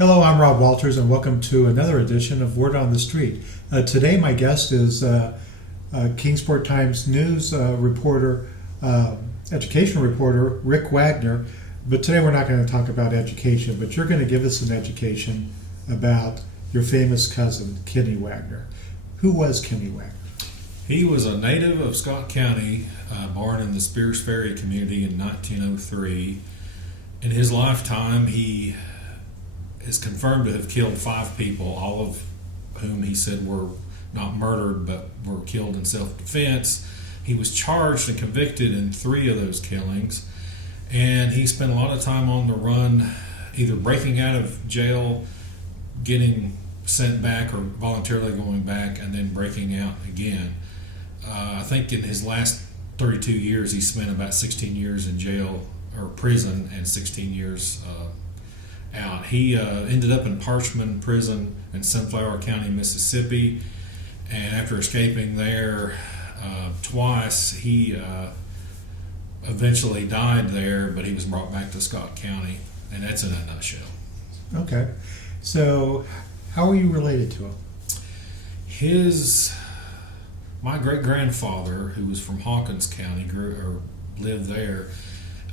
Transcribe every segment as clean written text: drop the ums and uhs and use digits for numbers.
Hello, I'm Rob Walters, and welcome to another edition of Word on the Street. Today, my guest is Kingsport Times News reporter, education reporter, Rick Wagner. But today, we're not going to talk about education, but you're going to give us an education about your famous cousin, Kinnie Wagner. Who was Kinnie Wagner? He was a native of Scott County, born in the Spears Ferry community in 1903. In his lifetime, he is confirmed to have killed 5 people, all of whom he said were not murdered but were killed in self-defense. He was charged and convicted in 3 of those killings, and he spent a lot of time on the run, either breaking out of jail, getting sent back, or voluntarily going back, and then breaking out again. I think in his last 32 years, he spent about 16 years in jail or prison and 16 years out. He ended up in Parchman Prison in Sunflower County, Mississippi, and after escaping there twice, he eventually died there, but he was brought back to Scott County, and that's in a nutshell. Okay. So, how are you related to him? My great-grandfather, who was from Hawkins County, lived there,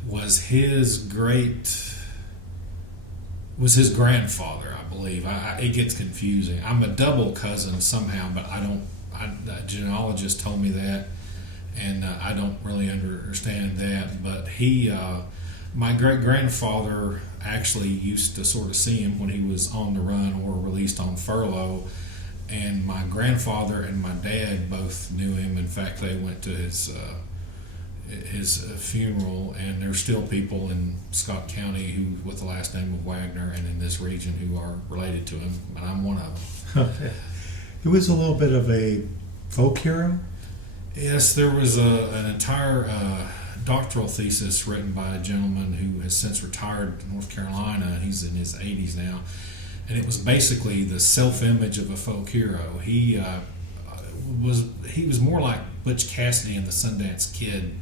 was his grandfather, I believe. It gets confusing. I'm a double cousin somehow, but a genealogist told me that, and I don't really understand that. But my great-grandfather actually used to sort of see him when he was on the run or released on furlough, and my grandfather and my dad both knew him. In fact, they went to his funeral, and there's still people in Scott County who, with the last name of Wagner, and in this region, who are related to him, and I'm one of them. Okay. He was a little bit of a folk hero? Yes, there was an entire doctoral thesis written by a gentleman who has since retired to North Carolina. He's in his 80s now, and it was basically the self-image of a folk hero. He was more like Butch Cassidy and the Sundance Kid,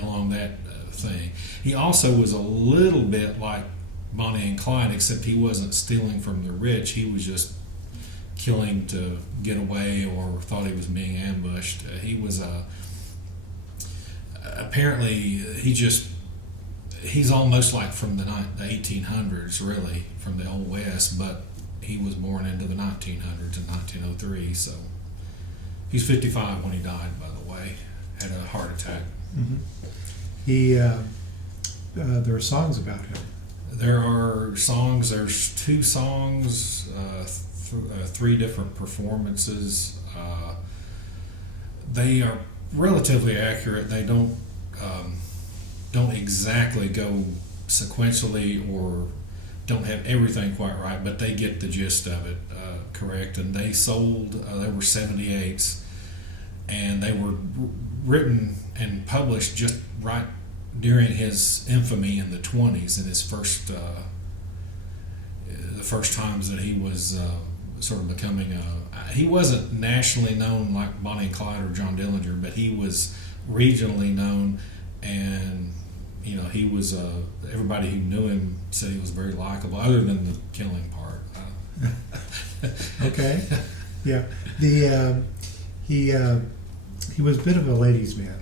along that thing. He also was a little bit like Bonnie and Clyde, except he wasn't stealing from the rich. He was just killing to get away, or thought he was being ambushed. He was apparently he's almost like from the 1800s, really, from the Old West, but he was born into the 1900s in 1903, so he's 55 when he died, by the way. Had a heart attack. Mm-hmm. There are songs about him. There are songs. There's 2 songs, 3 different performances. They are relatively accurate. They don't exactly go sequentially, or don't have everything quite right, but they get the gist of it correct. And they were 78s, and they were written and published just right during his infamy in the 20s, in his the first times that he was sort of becoming he wasn't nationally known like Bonnie and Clyde or John Dillinger, but he was regionally known, and he was everybody who knew him said he was very likable, other than the killing part. Okay. Yeah. He was a bit of a ladies' man.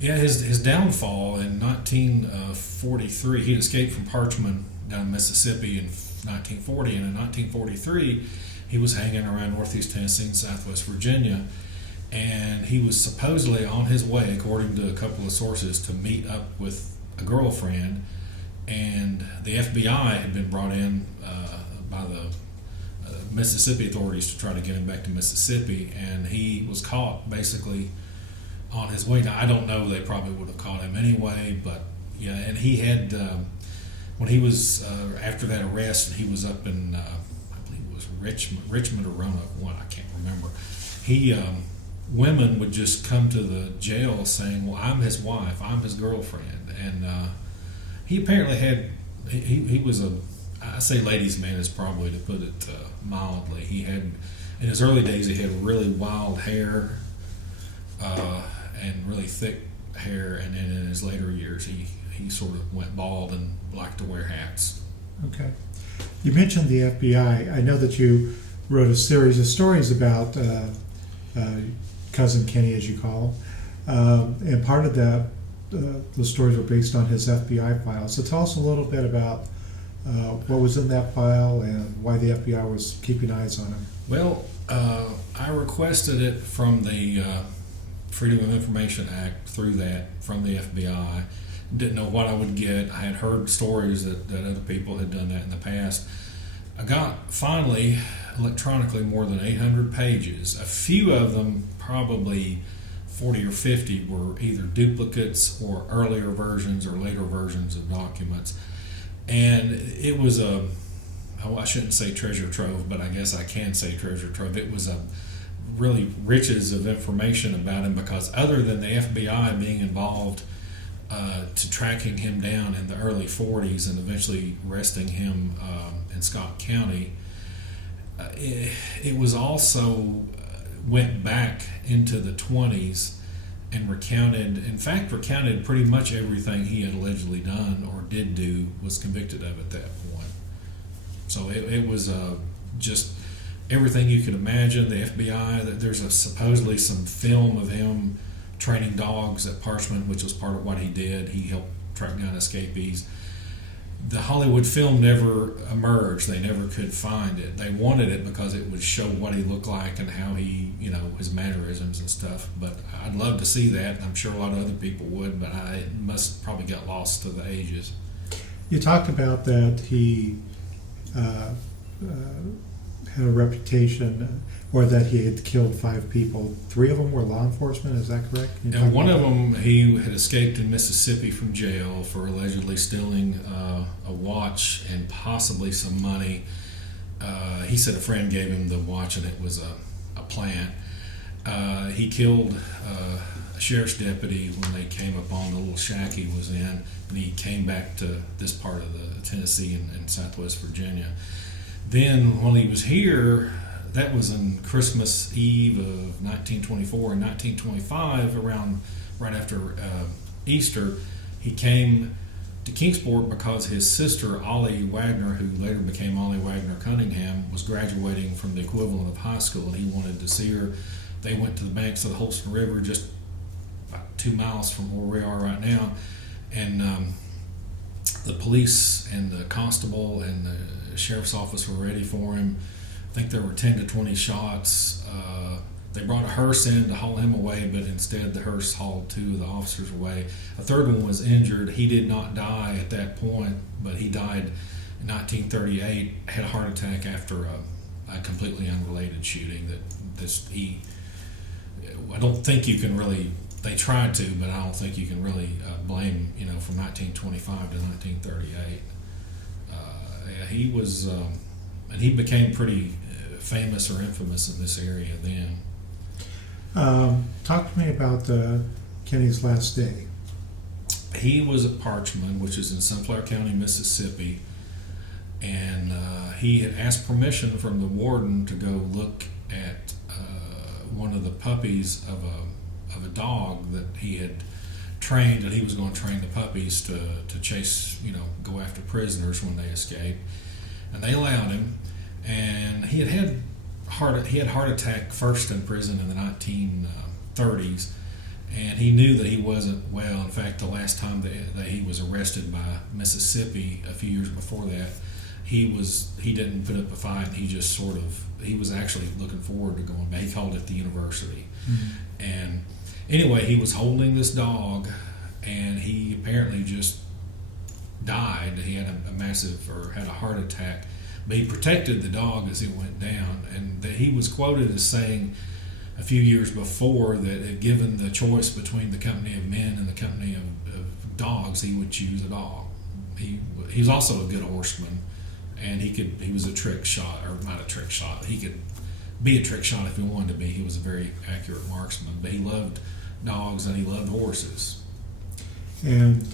Yeah, his downfall in 1943, he'd escaped from Parchman down in Mississippi in 1940, and in 1943 he was hanging around northeast Tennessee and southwest Virginia, and he was supposedly on his way, according to a couple of sources, to meet up with a girlfriend, and the FBI had been brought in by the Mississippi authorities to try to get him back to Mississippi, and he was caught basically on his way. Now, I don't know, they probably would have caught him anyway, but yeah, and he had, when he was, after that arrest, he was up in, I believe it was Richmond or Roanoke, one, I can't remember. Women would just come to the jail saying, well, I'm his wife, I'm his girlfriend, and he apparently had, he was I say ladies' man is probably to put it mildly. He had, in his early days, he had really wild hair, and really thick hair, and then in his later years he sort of went bald and liked to wear hats. Okay. You mentioned the FBI. I know that you wrote a series of stories about Cousin Kinnie, as you call him, and part of that, those stories were based on his FBI file. So tell us a little bit about what was in that file and why the FBI was keeping eyes on him. Well, I requested it from the Freedom of Information Act through that from the FBI. Didn't know what I would get. I had heard stories that other people had done that in the past. I got finally electronically more than 800 pages. A few of them, probably 40 or 50, were either duplicates or earlier versions or later versions of documents. And it was I shouldn't say treasure trove, but I guess I can say treasure trove. It was a really riches of information about him, because other than the FBI being involved to tracking him down in the early 40s and eventually arresting him in Scott County, it was also went back into the 20s and recounted pretty much everything he had allegedly done or did do, was convicted of at that point. So it was just everything you could imagine. The FBI, there's supposedly some film of him training dogs at Parchman, which was part of what he did. He helped track down escapees. The Hollywood film never emerged. They never could find it. They wanted it because it would show what he looked like and how he, his mannerisms and stuff. But I'd love to see that. I'm sure a lot of other people would, but I must probably get lost to the ages. You talked about that he had a reputation, or that he had killed 5 people. 3 of them were law enforcement, is that correct? And one of them, he had escaped in Mississippi from jail for allegedly stealing a watch and possibly some money. He said a friend gave him the watch and it was a plant. He killed a sheriff's deputy when they came upon the little shack he was in, and he came back to this part of the Tennessee and Southwest Virginia. Then when he was here, that was on Christmas Eve of 1924 and 1925, right after Easter. He came to Kingsport because his sister, Ollie Wagner, who later became Ollie Wagner Cunningham, was graduating from the equivalent of high school, and he wanted to see her. They went to the banks of the Holston River, just about 2 miles from where we are right now, and the police and the constable and the sheriff's office were ready for him. I think there were 10 to 20 shots. They brought a hearse in to haul him away, but instead the hearse hauled 2 of the officers away. A third one was injured. He did not die at that point, but he died in 1938, had a heart attack after a completely unrelated shooting. I don't think you can really, they tried to, but I don't think you can really blame, from 1925 to 1938. He was, and he became pretty famous or infamous in this area then. Talk to me about Kenny's last day. He was at Parchman, which is in Sunflower County, Mississippi, and he had asked permission from the warden to go look at one of the puppies of a dog that he had trained, and he was going to train the puppies to chase, go after prisoners when they escaped. And they allowed him, and he had heart attack first in prison in the 1930s, and he knew that he wasn't well. In fact, the last time that he was arrested by Mississippi a few years before that, he didn't put up a fight. He just he was actually looking forward to going back. He called it the university. Mm-hmm. And anyway, he was holding this dog, and he apparently just died. He had had a heart attack, but he protected the dog as it went down. And that he was quoted as saying a few years before that given the choice between the company of men and the company of dogs, he would choose a dog. He was also a good horseman, and he was a trick shot, or not a trick shot. He could be a trick shot if he wanted to be. He was a very accurate marksman, but he loved dogs and he loved horses. And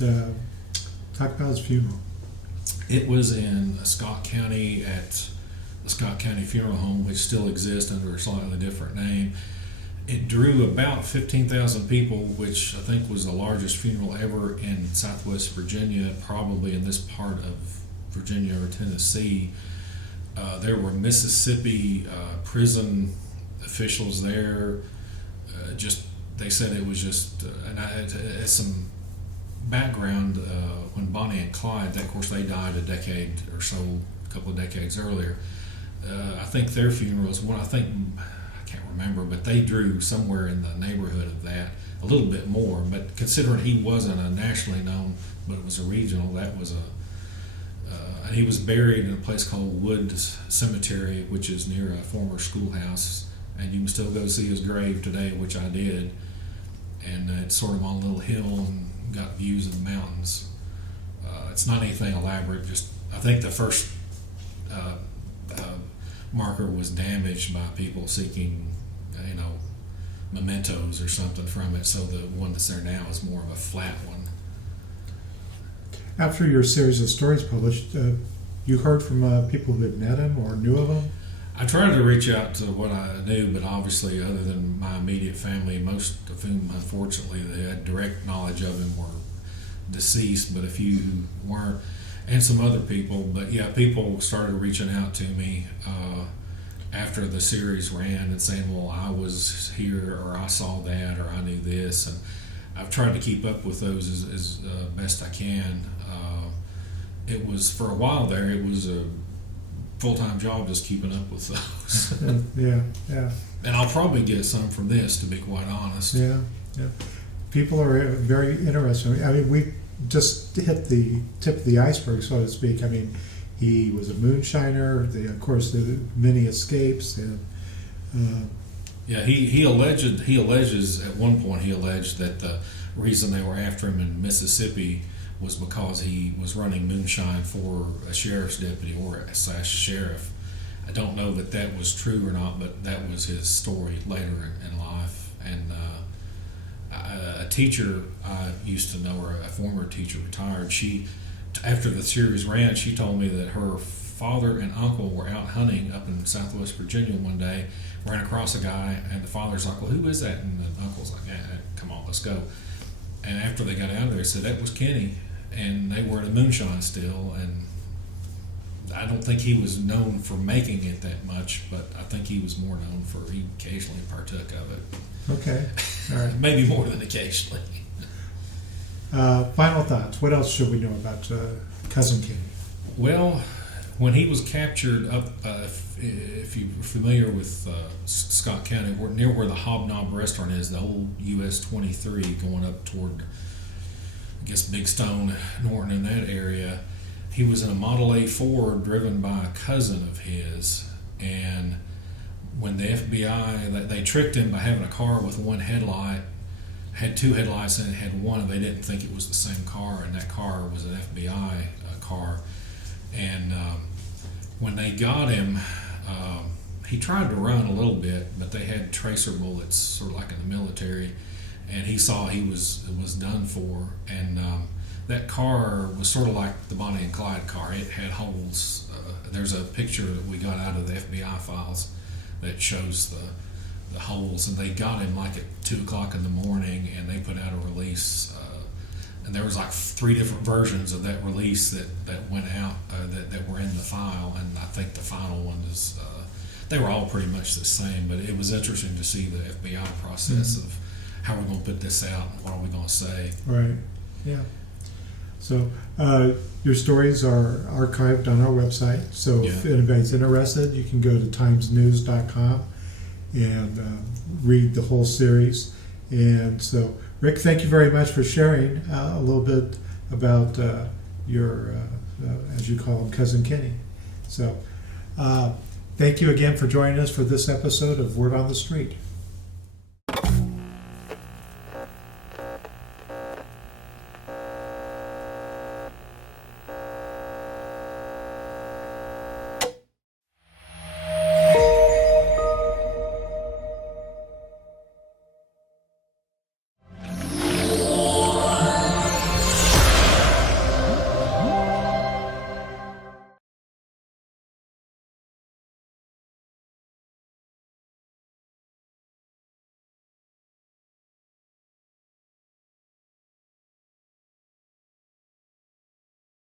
talk about his funeral. It was in Scott County at the Scott County Funeral Home, which still exists under a slightly different name. It drew about 15,000 people, which I think was the largest funeral ever in Southwest Virginia, probably in this part of Virginia or Tennessee. There were Mississippi prison officials there. They said it was just, and I had some background when Bonnie and Clyde. Of course, they died a decade or so, a couple of decades earlier. I think their funeral was one. I can't remember, but they drew somewhere in the neighborhood of that, a little bit more. But considering he wasn't a nationally known, but it was a regional, that was and he was buried in a place called Woods Cemetery, which is near a former schoolhouse, and you can still go see his grave today, which I did. And it's sort of on a little hill and got views of the mountains. It's not anything elaborate. Just I think the first marker was damaged by people seeking, mementos or something from it. So the one that's there now is more of a flat one. After your series of stories published, you heard from people who had met him or knew of him? I tried to reach out to what I knew, but obviously, other than my immediate family, most of whom, unfortunately, they had direct knowledge of him were deceased, but a few who weren't, and some other people. But yeah, people started reaching out to me after the series ran and saying, well, I was here, or I saw that, or I knew this. And I've tried to keep up with those as best I can. It was, for a while there, it was a full-time job just keeping up with those. Yeah. And I'll probably get some from this, to be quite honest. Yeah. People are very interested. I mean, we just hit the tip of the iceberg, so to speak. I mean, he was a moonshiner. Of course, the many escapes. Yeah, he alleges at one point he alleged that the reason they were after him in Mississippi was because he was running moonshine for a sheriff's deputy or a sheriff. I don't know that that was true or not, but that was his story later in life. And a teacher I used to know, or a former teacher, retired. After the series ran, she told me that her father and uncle were out hunting up in Southwest Virginia one day, ran across a guy, and the father's like, well, who is that? And the uncle's like, come on, let's go. And after they got out of there, he said, that was Kinnie. And they were at a moonshine still, and I don't think he was known for making it that much, but I think he was more known for he occasionally partook of it. Okay, all right. Maybe more than occasionally. Final thoughts. What else should we know about Cousin Kinnie? Well, when he was captured up, if you're familiar with Scott County, near where the Hobnob restaurant is, the old US 23 going up toward, I guess, Big Stone, Norton, in that area, he was in a Model A Ford driven by a cousin of his. And when the FBI, they tricked him by having a car with one headlight, had two headlights in it, had one, and they didn't think it was the same car, and that car was an FBI car. And when they got him, he tried to run a little bit, but they had tracer bullets, sort of like in the military, and he saw he was done for. And that car was sort of like the Bonnie and Clyde car. It had holes. There's a picture that we got out of the FBI files that shows the holes, and they got him like at 2 o'clock in the morning, and they put out a release. And there was like 3 different versions of that release that went out that were in the file, and I think the final one is, they were all pretty much the same, but it was interesting to see the FBI process of how we're going to put this out and what are we going to say. Right, yeah. So your stories are archived on our website, so if anybody's interested, you can go to timesnews.com and read the whole series. And so, Rick, thank you very much for sharing a little bit about your, as you call him, Cousin Kinnie. So, thank you again for joining us for this episode of Word on the Street.